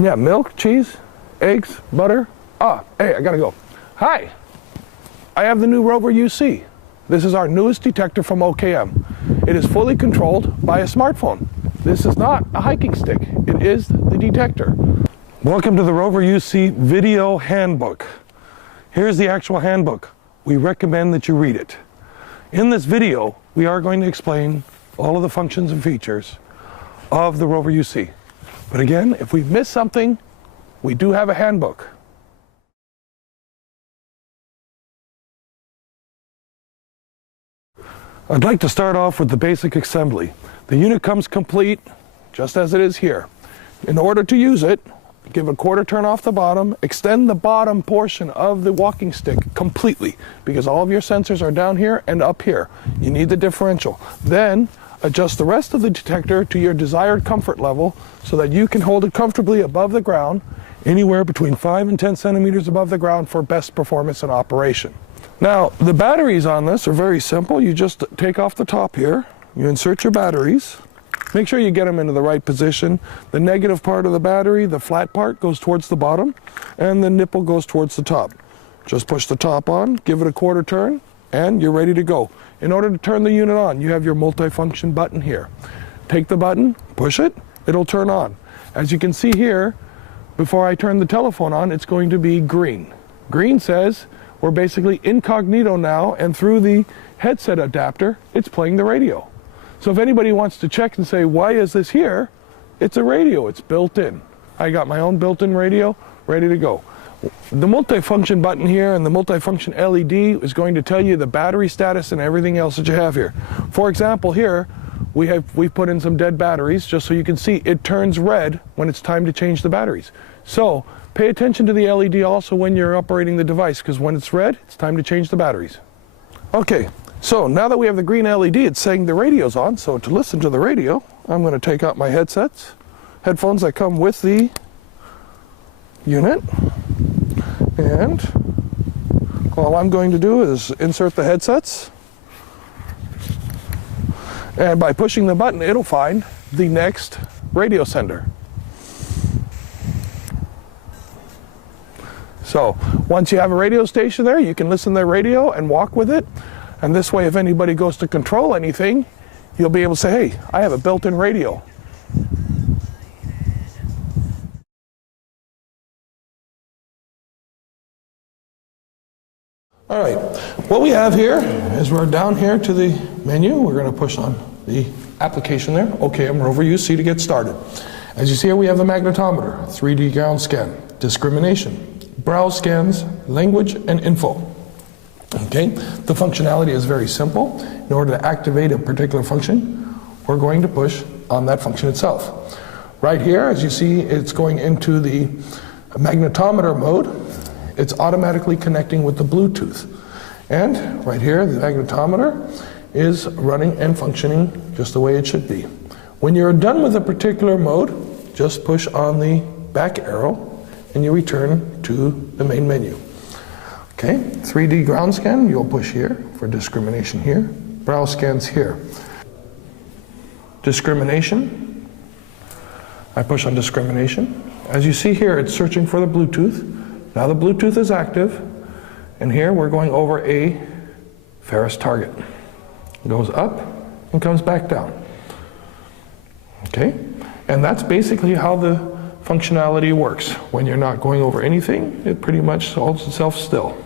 Yeah, milk, cheese, eggs, butter. Ah, hey, I gotta go. Hi, I have the new Rover UC. This is our newest detector from OKM. It is fully controlled by a smartphone. This is not a hiking stick, it is the detector. Welcome to the Rover UC video handbook. Here's the actual handbook. We recommend that you read it. In this video, we are going to explain all of the functions and features of the Rover UC. But again, if we miss something, we do have a handbook. I'd like to start off with the basic assembly. The unit comes complete, just as it is here. In order to use it, give a quarter turn off the bottom, extend the bottom portion of the walking stick completely, because all of your sensors are down here and up here. You need the differential. Then, adjust the rest of the detector to your desired comfort level so that you can hold it comfortably above the ground, anywhere between 5 and 10 centimeters above the ground for best performance in operation. Now, the batteries on this are very simple. You just take off the top here, you insert your batteries, make sure you get them into the right position. The negative part of the battery, the flat part, goes towards the bottom, and the nipple goes towards the top. Just push the top on, give it a quarter turn, and you're ready to go. In order to turn the unit on, you have your multifunction button here. Take the button, push it, it'll turn on. As you can see here, before I turn the telephone on, it's going to be green. Green says we're basically incognito now, and through the headset adapter, it's playing the radio. So if anybody wants to check and say, why is this here? It's a radio, it's built in. I got my own built-in radio, ready to go. The multifunction button here and the multifunction LED is going to tell you the battery status and everything else that you have here. For example, here, we've put in some dead batteries, just so you can see it turns red when it's time to change the batteries. So, pay attention to the LED also when you're operating the device, because when it's red, it's time to change the batteries. Okay, so now that we have the green LED, it's saying the radio's on, so to listen to the radio, I'm going to take out my headsets, headphones that come with the unit, and all I'm going to do is insert the headsets, and by pushing the button, it'll find the next radio sender. So once you have a radio station there, you can listen to the radio and walk with it. And this way, if anybody goes to control anything, you'll be able to say, hey, I have a built-in radio. All right, what we have here is we're down here to the menu. We're going to push on the application there. Okay, I'm Rover UC to get started. As you see here, we have the magnetometer, 3D ground scan, discrimination, browse scans, language, and info. Okay, the functionality is very simple. In order to activate a particular function, we're going to push on that function itself. Right here, as you see, it's going into the magnetometer mode. It's automatically connecting with the Bluetooth. And right here, the magnetometer is running and functioning just the way it should be. When you're done with a particular mode, just push on the back arrow and you return to the main menu. Okay, 3D ground scan, you'll push here for discrimination here. Browse scans here. Discrimination, I push on discrimination. As you see here, it's searching for the Bluetooth. Now the Bluetooth is active, and here we're going over a ferrous target. It goes up and comes back down. Okay, and that's basically how the functionality works. When you're not going over anything, it pretty much holds itself still.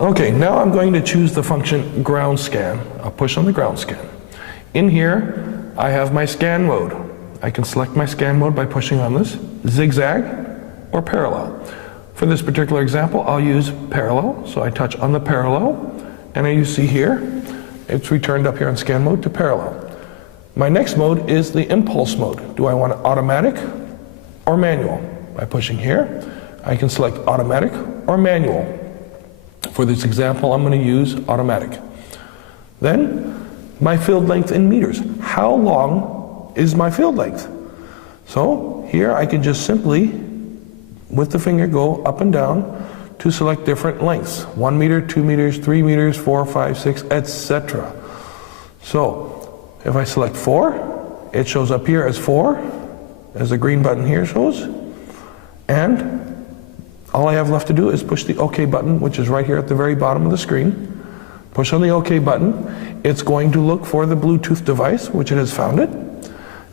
Okay, now I'm going to choose the function ground scan. I'll push on the ground scan. In here, I have my scan mode. I can select my scan mode by pushing on this, zigzag or parallel. For this particular example, I'll use parallel, so I touch on the parallel, and as you see here, it's returned up here in scan mode to parallel. My next mode is the impulse mode. Do I want it automatic or manual? By pushing here, I can select automatic or manual. For this example, I'm going to use automatic. Then, my field length in meters. How long is my field length? So, here I can just simply, with the finger, go up and down to select different lengths. 1 meter, 2 meters, 3 meters, 4, 5, 6, etc. So, if I select 4, it shows up here as 4, as the green button here shows. And all I have left to do is push the OK button, which is right here at the very bottom of the screen. Push on the OK button. It's going to look for the Bluetooth device, which it has found it.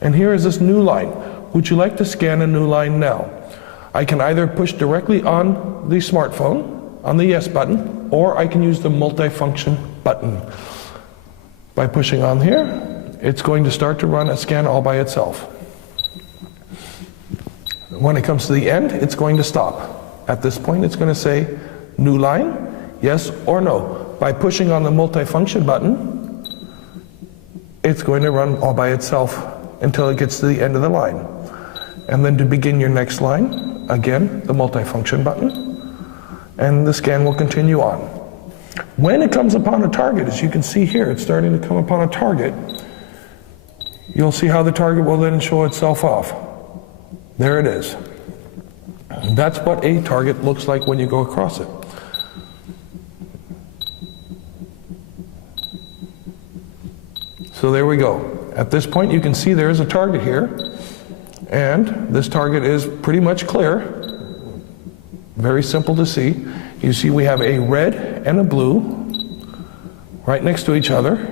And here is this new line. Would you like to scan a new line now? I can either push directly on the smartphone, on the yes button, or I can use the multifunction button. By pushing on here, it's going to start to run a scan all by itself. When it comes to the end, it's going to stop. At this point, it's going to say new line, yes or no. By pushing on the multifunction button, it's going to run all by itself until it gets to the end of the line. And then to begin your next line, again, the multifunction button, and the scan will continue on. When it comes upon a target, as you can see here, it's starting to come upon a target, you'll see how the target will then show itself off. There it is. That's what a target looks like when you go across it. So there we go. At this point you can see there is a target here, and this target is pretty much clear. Very simple to see. You see we have a red and a blue right next to each other.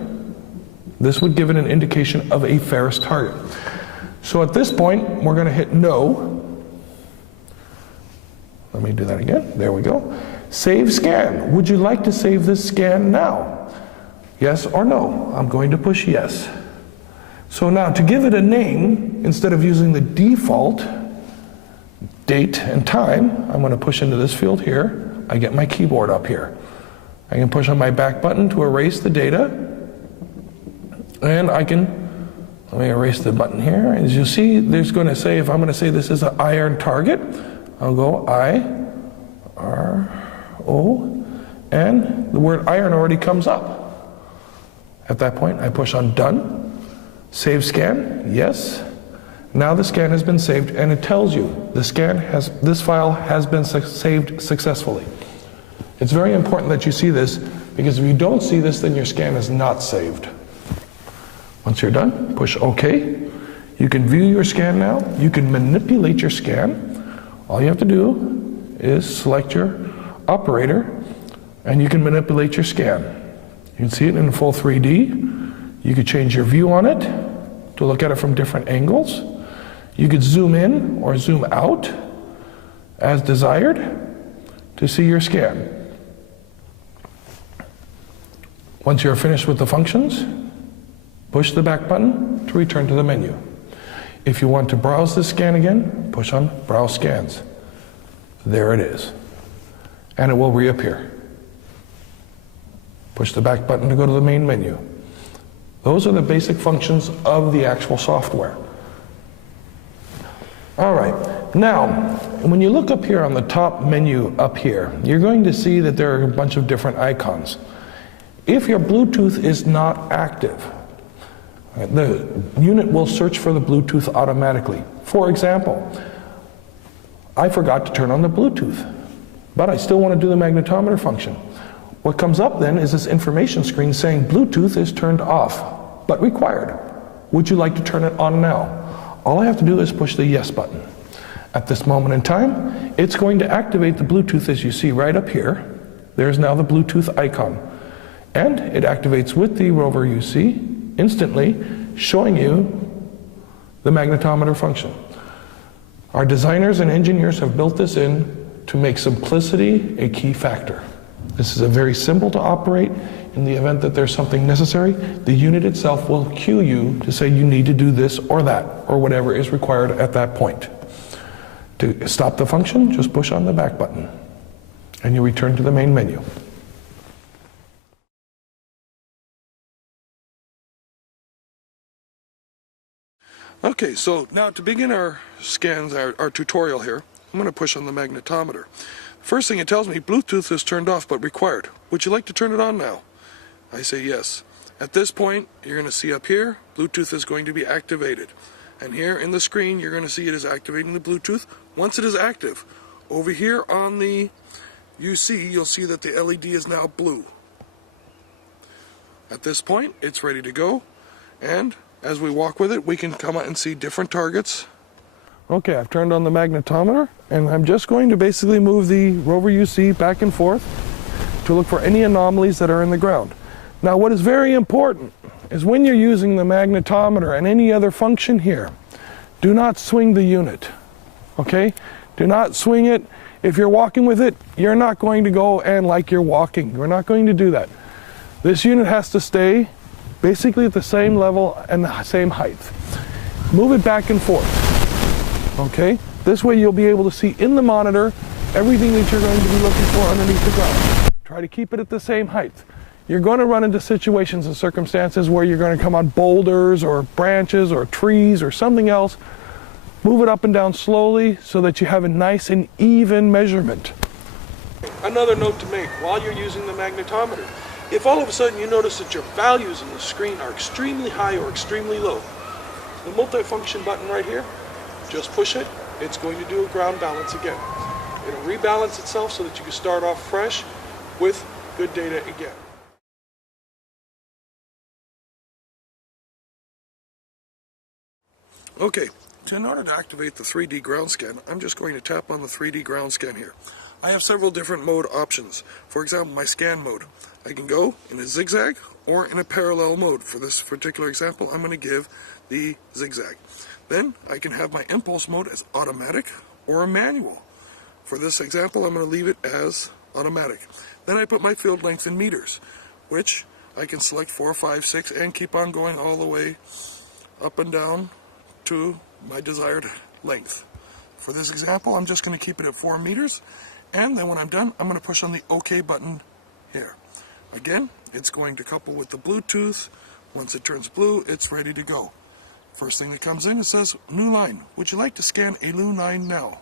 This would give it an indication of a ferrous target. So at this point we're going to hit no. Let me do that again. There we go. Save scan. Would you like to save this scan now? Yes or no? I'm going to push yes. So now to give it a name, instead of using the default date and time, I'm going to push into this field here. I get my keyboard up here. I can push on my back button to erase the data. And I can, let me erase the button here. As you see, there's going to say, if I'm going to say this is an iron target, I'll go I-R-O, and the word iron already comes up. At that point, I push on done. Save scan, yes. Now the scan has been saved, and it tells you this file has been saved successfully. It's very important that you see this, because if you don't see this, then your scan is not saved. Once you're done, push OK. You can view your scan now. You can manipulate your scan. All you have to do is select your operator, and you can manipulate your scan. You can see it in full 3D. You could change your view on it to look at it from different angles. You could zoom in or zoom out as desired to see your scan. Once you're finished with the functions, push the back button to return to the menu. If you want to browse the scan again, push on Browse Scans. There it is. And it will reappear. Push the back button to go to the main menu. Those are the basic functions of the actual software. All right, now, when you look up here on the top menu up here, you're going to see that there are a bunch of different icons. If your Bluetooth is not active, the unit will search for the Bluetooth automatically. For example, I forgot to turn on the Bluetooth, but I still want to do the magnetometer function. What comes up then is this information screen saying Bluetooth is turned off, but required. Would you like to turn it on now? All I have to do is push the yes button. At this moment in time, it's going to activate the Bluetooth as you see right up here. There's now the Bluetooth icon. And it activates with the Rover UC instantly, showing you the magnetometer function. Our designers and engineers have built this in to make simplicity a key factor. This is a very simple to operate. In the event that there's something necessary, the unit itself will cue you to say you need to do this or that, or whatever is required at that point. To stop the function, just push on the back button, and you return to the main menu. Okay, so now to begin our scans, our tutorial here, I'm going to push on the magnetometer. First thing it tells me, Bluetooth is turned off but required. Would you like to turn it on now? I say yes. At this point, you're going to see up here, Bluetooth is going to be activated. And here in the screen, you're going to see it is activating the Bluetooth. Once it is active, over here on the UC, you'll see that the LED is now blue. At this point, it's ready to go. And as we walk with it, we can come out and see different targets Okay, I've turned on the magnetometer, and I'm just going to basically move the Rover UC back and forth to look for any anomalies that are in the ground. Now, what is very important is when you're using the magnetometer and any other function here, do not swing the unit, okay? Do not swing it. If you're walking with it, you're not going to go and like you're walking. We're not going to do that. This unit has to stay basically at the same level and the same height. Move it back and forth, okay? This way you'll be able to see in the monitor everything that you're going to be looking for underneath the ground. Try to keep it at the same height. You're going to run into situations and circumstances where you're going to come on boulders or branches or trees or something else. Move it up and down slowly so that you have a nice and even measurement. Another note to make while you're using the magnetometer. If all of a sudden you notice that your values on the screen are extremely high or extremely low, the multifunction button right here, just push it. It's going to do a ground balance again. It'll rebalance itself so that you can start off fresh with good data again. Okay, so in order to activate the 3D ground scan, I'm just going to tap on the 3D ground scan here. I have several different mode options. For example, my scan mode. I can go in a zigzag or in a parallel mode. For this particular example, I'm going to give the zigzag. Then I can have my impulse mode as automatic or a manual. For this example, I'm going to leave it as automatic. Then I put my field length in meters, which I can select 4, 5, 6, and keep on going all the way up and down to my desired length. For this example, I'm just going to keep it at 4 meters, and then when I'm done, I'm going to push on the OK button here. Again, it's going to couple with the Bluetooth. Once it turns blue, it's ready to go. First thing that comes in, it says, new line. Would you like to scan a new line now?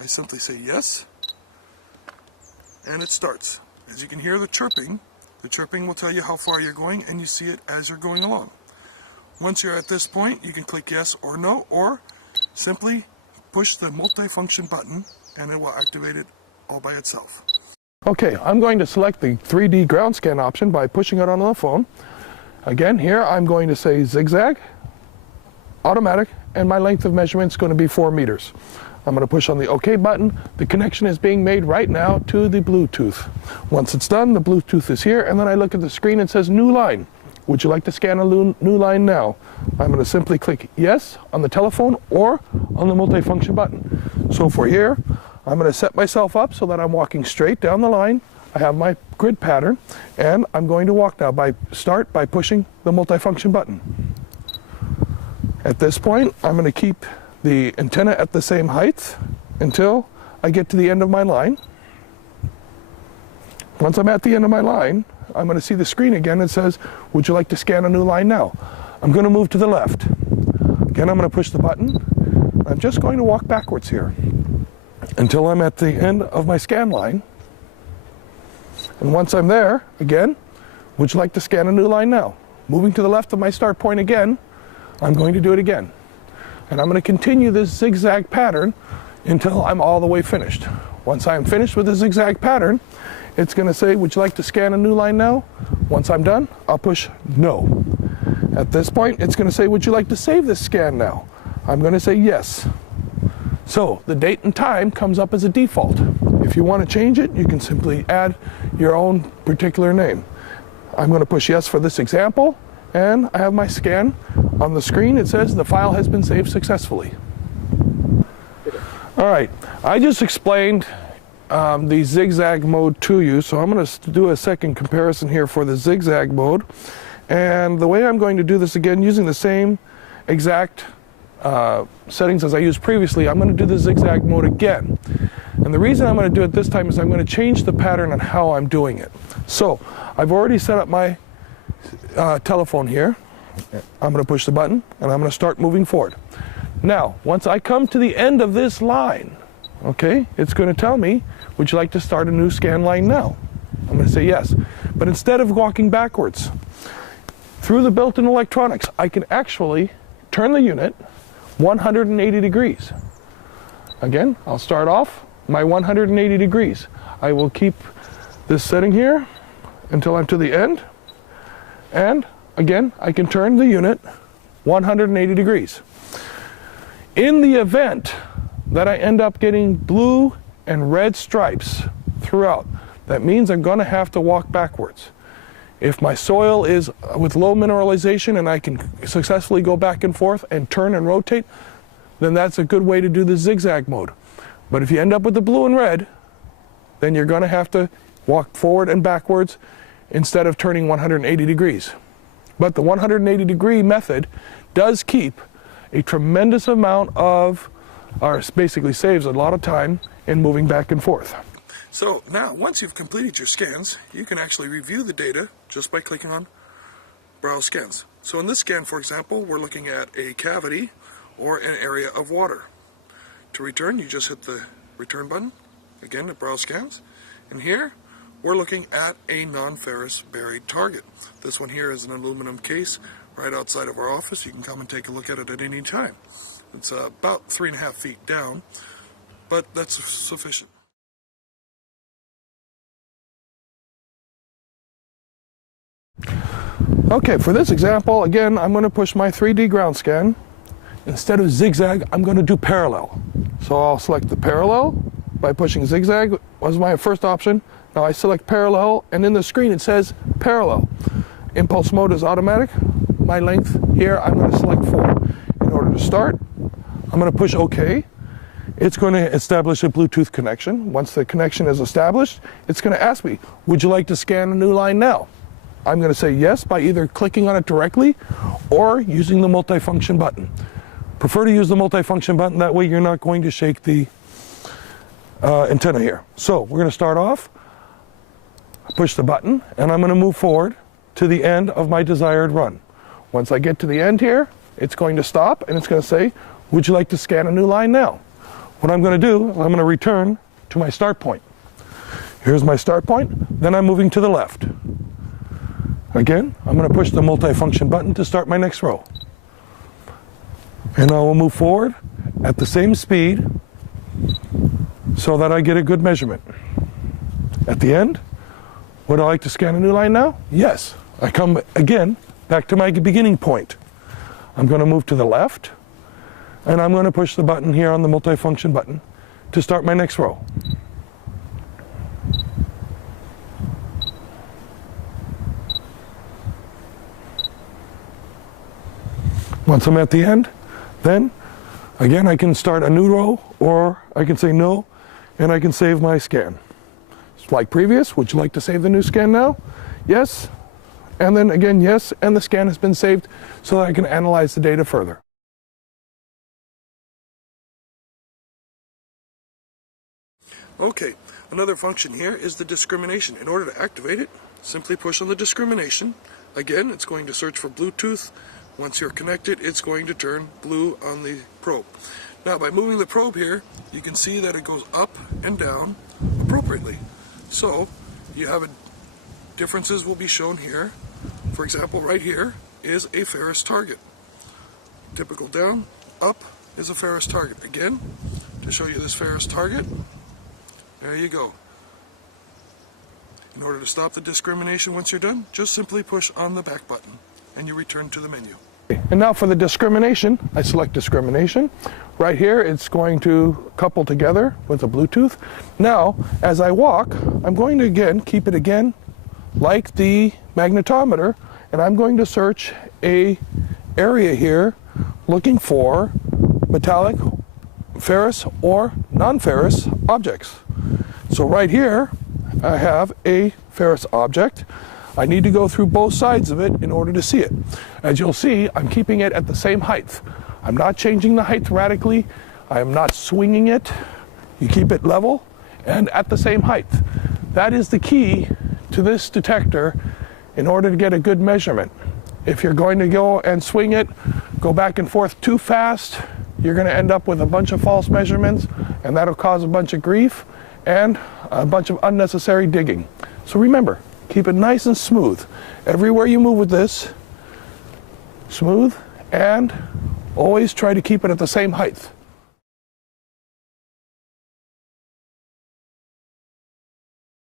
I simply say yes, and it starts. As you can hear the chirping will tell you how far you're going, and you see it as you're going along. Once you're at this point, you can click yes or no, or simply push the multifunction button, and it will activate it all by itself. Okay, I'm going to select the 3D ground scan option by pushing it on the phone. Again, here I'm going to say zigzag, automatic, and my length of measurement is going to be 4 meters. I'm going to push on the OK button. The connection is being made right now to the Bluetooth. Once it's done, the Bluetooth is here, and then I look at the screen and it says new line. Would you like to scan a new line now? I'm going to simply click yes on the telephone or on the multifunction button. So for here, I'm going to set myself up so that I'm walking straight down the line. I have my grid pattern, and I'm going to walk now by pushing the multifunction button. At this point, I'm going to keep the antenna at the same height until I get to the end of my line. Once I'm at the end of my line, I'm going to see the screen again. It says, would you like to scan a new line now? I'm going to move to the left. Again, I'm going to push the button. I'm just going to walk backwards here until I'm at the end of my scan line. And once I'm there, again, would you like to scan a new line now? Moving to the left of my start point again, I'm going to do it again. And I'm going to continue this zigzag pattern until I'm all the way finished. Once I'm finished with the zigzag pattern, it's going to say, would you like to scan a new line now? Once I'm done, I'll push no. At this point, it's going to say, would you like to save this scan now? I'm going to say yes. So the date and time comes up as a default. If you want to change it, you can simply add your own particular name. I'm going to push yes for this example, and I have my scan. On the screen, it says the file has been saved successfully. All right, I just explained the zigzag mode to you, so I'm going to do a second comparison here for the zigzag mode. And the way I'm going to do this again, using the same exact settings as I used previously, I'm going to do the zigzag mode again. And the reason I'm going to do it this time is I'm going to change the pattern on how I'm doing it. So I've already set up my telephone here. I'm going to push the button, and I'm going to start moving forward. Now, once I come to the end of this line, okay, it's going to tell me, would you like to start a new scan line now? I'm going to say yes. But instead of walking backwards, through the built-in electronics, I can actually turn the unit 180 degrees. Again, I'll start off my 180 degrees. I will keep this setting here until I'm to the end. And again, I can turn the unit 180 degrees. In the event that I end up getting blue and red stripes throughout, that means I'm going to have to walk backwards. If my soil is with low mineralization and I can successfully go back and forth and turn and rotate, then that's a good way to do the zigzag mode. But if you end up with the blue and red, then you're going to have to walk forward and backwards instead of turning 180 degrees. But the 180 degree method does keep a tremendous amount of, or basically saves a lot of time in moving back and forth. So now, once you've completed your scans, you can actually review the data just by clicking on Browse Scans. So in this scan, for example, we're looking at a cavity or an area of water. To return, you just hit the return button, again to Browse Scans. And here, we're looking at a non-ferrous buried target. This one here is an aluminum case right outside of our office. You can come and take a look at it at any time. It's about 3.5 feet down, but that's sufficient. Okay, for this example, again, I'm going to push my 3D ground scan. Instead of zigzag, I'm going to do parallel. So I'll select the parallel by pushing zigzag, was my first option. Now I select parallel, and in the screen it says parallel. Impulse mode is automatic. My length here, I'm going to select 4. In order to start, I'm going to push OK. It's going to establish a Bluetooth connection. Once the connection is established, it's going to ask me, would you like to scan a new line now? I'm going to say yes by either clicking on it directly or using the multifunction button. Prefer to use the multifunction button, that way you're not going to shake the antenna here. So we're going to start off, push the button, and I'm going to move forward to the end of my desired run. Once I get to the end here, it's going to stop and it's going to say, would you like to scan a new line now? What I'm going to do, I'm going to return to my start point. Here's my start point, then I'm moving to the left. Again, I'm going to push the multifunction button to start my next row. And I will move forward at the same speed so that I get a good measurement. At the end, would I like to scan a new line now? Yes. I come again back to my beginning point. I'm going to move to the left, and I'm going to push the button here on the multifunction button to start my next row. Once I'm at the end, then again I can start a new row, or I can say no, and I can save my scan. It's like previous, would you like to save the new scan now? Yes, and then again yes, and the scan has been saved so that I can analyze the data further. Okay, another function here is the discrimination. In order to activate it, simply push on the discrimination. Again, it's going to search for Bluetooth. Once you're connected, it's going to turn blue on the probe. Now, by moving the probe here, you can see that it goes up and down appropriately. So, you have differences will be shown here. For example, right here is a ferrous target. Typical down, up is a ferrous target. Again, to show you this ferrous target, there you go. In order to stop the discrimination once you're done, just simply push on the back button and you return to the menu. And now for the discrimination, I select discrimination. Right here, it's going to couple together with the Bluetooth. Now, as I walk, I'm going to again keep it again like the magnetometer, and I'm going to search a area here looking for metallic, ferrous, or non-ferrous objects. So right here, I have a ferrous object. I need to go through both sides of it in order to see it. As you'll see, I'm keeping it at the same height. I'm not changing the height radically. I am not swinging it. You keep it level and at the same height. That is the key to this detector in order to get a good measurement. If you're going to go and swing it, go back and forth too fast, you're going to end up with a bunch of false measurements, and that'll cause a bunch of grief and a bunch of unnecessary digging. So remember, keep it nice and smooth. Everywhere you move with this, smooth, and always try to keep it at the same height.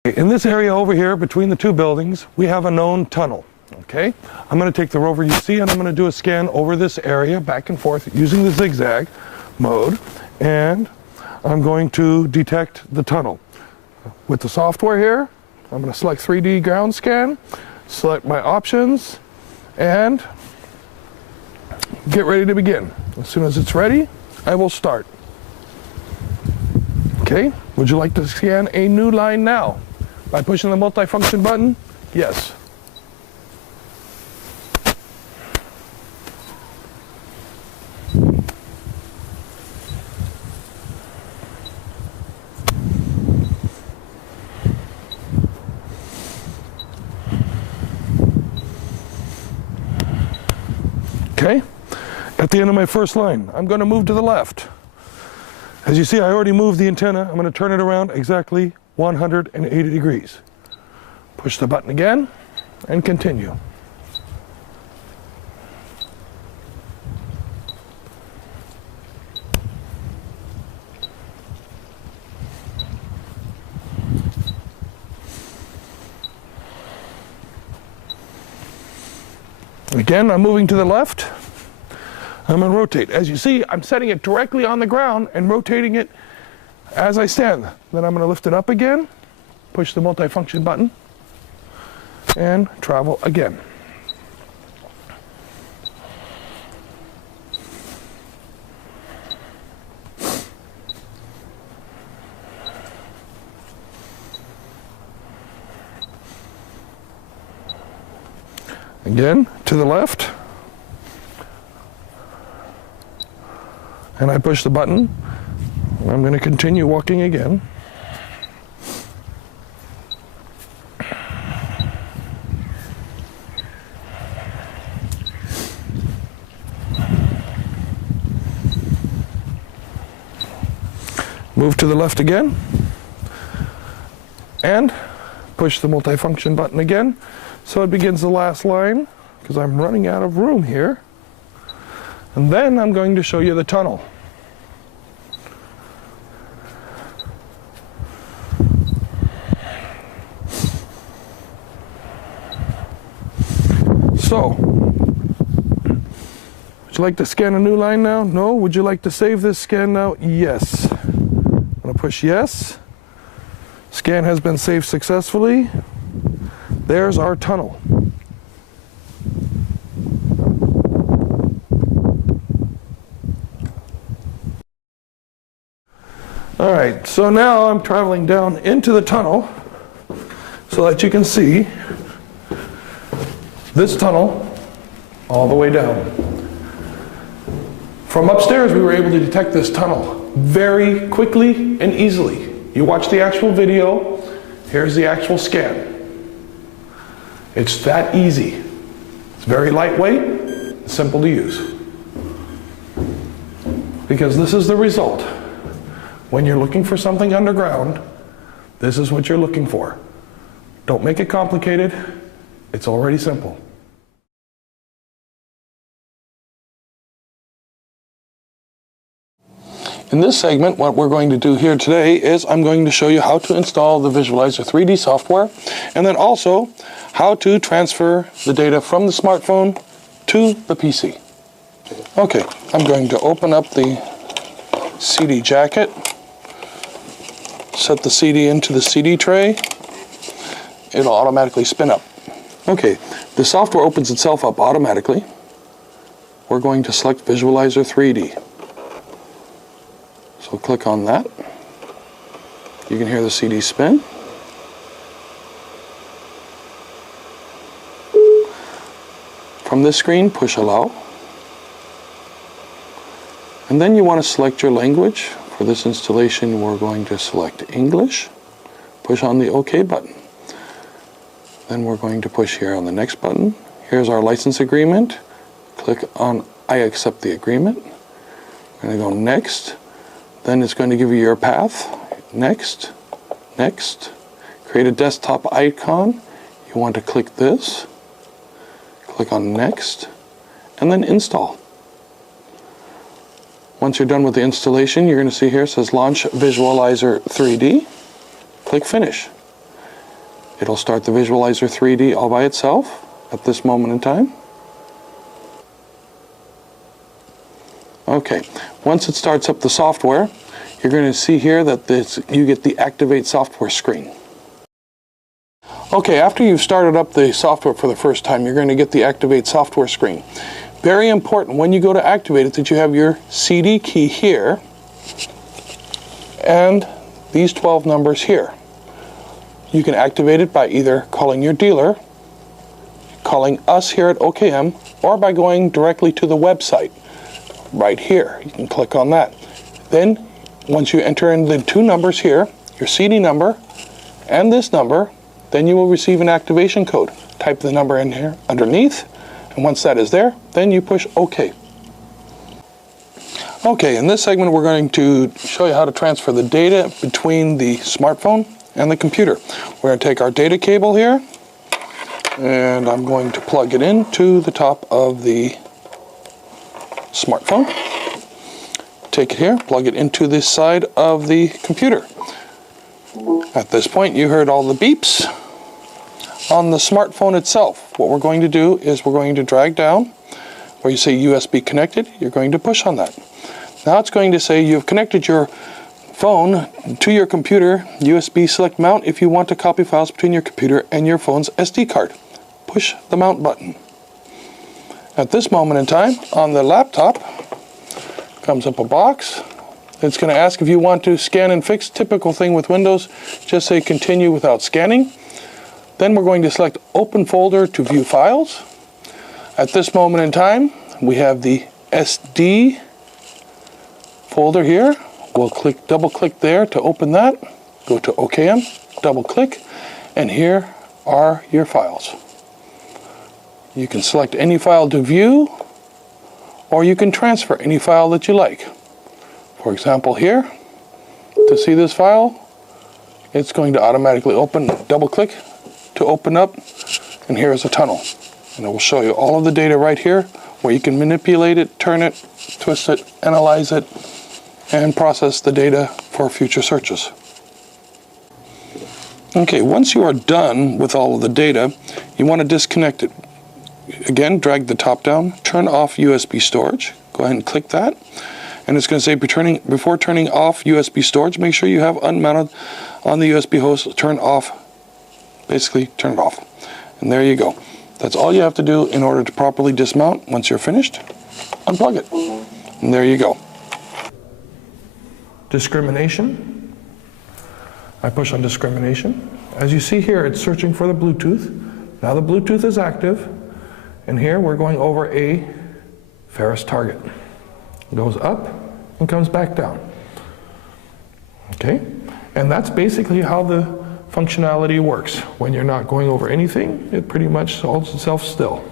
In this area over here between the two buildings, we have a known tunnel. Okay, I'm going to take the Rover UC and I'm going to do a scan over this area back and forth using the zigzag. mode, and I'm going to detect the tunnel. With the software here, I'm going to select 3D ground scan, select my options, and get ready to begin. As soon as it's ready, I will start. Okay, would you like to scan a new line now? By pushing the multifunction button? Yes. Okay, at the end of my first line, I'm going to move to the left. As you see, I already moved the antenna. I'm going to turn it around exactly 180 degrees. Push the button again and continue. Again, I'm moving to the left. I'm going to rotate. As you see, I'm setting it directly on the ground and rotating it as I stand. Then I'm going to lift it up again, push the multifunction button, and travel again. Again, to the left. And I push the button. I'm going to continue walking again. Move to the left again. And push the multifunction button again. So it begins the last line, because I'm running out of room here. And then I'm going to show you the tunnel. So, would you like to scan a new line now? No? Would you like to save this scan now? Yes. I'm going to push yes. Scan has been saved successfully. There's our tunnel. All right, so now I'm traveling down into the tunnel so that you can see this tunnel all the way down. From upstairs, we were able to detect this tunnel very quickly and easily. You watch the actual video, here's the actual scan. It's that easy. It's very lightweight, simple to use. Because this is the result. When you're looking for something underground, this is what you're looking for. Don't make it complicated. It's already simple. In this segment, what we're going to do here today is I'm going to show you how to install the Visualizer 3D software, and then also how to transfer the data from the smartphone to the PC. Okay, I'm going to open up the CD jacket, set the CD into the CD tray. It'll automatically spin up. Okay, the software opens itself up automatically. We're going to select Visualizer 3D. So click on that. You can hear the CD spin. From this screen, push allow. And then you want to select your language. For this installation, we're going to select English. Push on the OK button. Then we're going to push here on the next button. Here's our license agreement. Click on I accept the agreement. We're going to go next. Then it's going to give you your path. Next. Next. Create a desktop icon. You want to click this. Click on next. And then install. Once you're done with the installation, you're going to see here it says Launch Visualizer 3D. Click Finish. It'll start the Visualizer 3D all by itself at this moment in time. Okay, once it starts up the software, you're going to see here that you get the Activate Software screen. Okay, after you've started up the software for the first time, you're going to get the Activate Software screen. Very important when you go to activate it that you have your CD key here and these 12 numbers here. You can activate it by either calling your dealer, calling us here at OKM, or by going directly to the website right here. You can click on that. Then once you enter in the two numbers here, your CD number and this number, then you will receive an activation code. Type the number in here underneath, and once that is there, then you push OK. Okay, in this segment we're going to show you how to transfer the data between the smartphone and the computer. We're going to take our data cable here, and I'm going to plug it into the top of the smartphone. Take it here, plug it into this side of the computer. At this point you heard all the beeps. On the smartphone itself, what we're going to do is we're going to drag down where you say USB connected. You're going to push on that. Now it's going to say you've connected your phone to your computer. USB select mount if you want to copy files between your computer and your phone's SD card. Push the mount button. At this moment in time, on the laptop, comes up a box. It's going to ask if you want to scan and fix. Typical thing with Windows, just say continue without scanning. Then we're going to select open folder to view files. At this moment in time, we have the SD folder here. We'll double click there to open that. Go to OKM, double click, and here are your files. You can select any file to view, or you can transfer any file that you like. For example here, to see this file, it's going to automatically open, double click to open up, and here's a tunnel. And it will show you all of the data right here, where you can manipulate it, turn it, twist it, analyze it, and process the data for future searches. Okay, once you are done with all of the data, you want to disconnect it. Again, drag the top down, turn off USB storage. Go ahead and click that. And it's going to say before turning off USB storage, make sure you have unmounted on the USB host, turn off, basically turn it off. And there you go. That's all you have to do in order to properly dismount. Once you're finished, unplug it. And there you go. Discrimination. I push on discrimination. As you see here, it's searching for the Bluetooth. Now the Bluetooth is active, and here we're going over a ferrous target. It goes up and comes back down. Okay? And that's basically how the functionality works. When you're not going over anything, it pretty much holds itself still.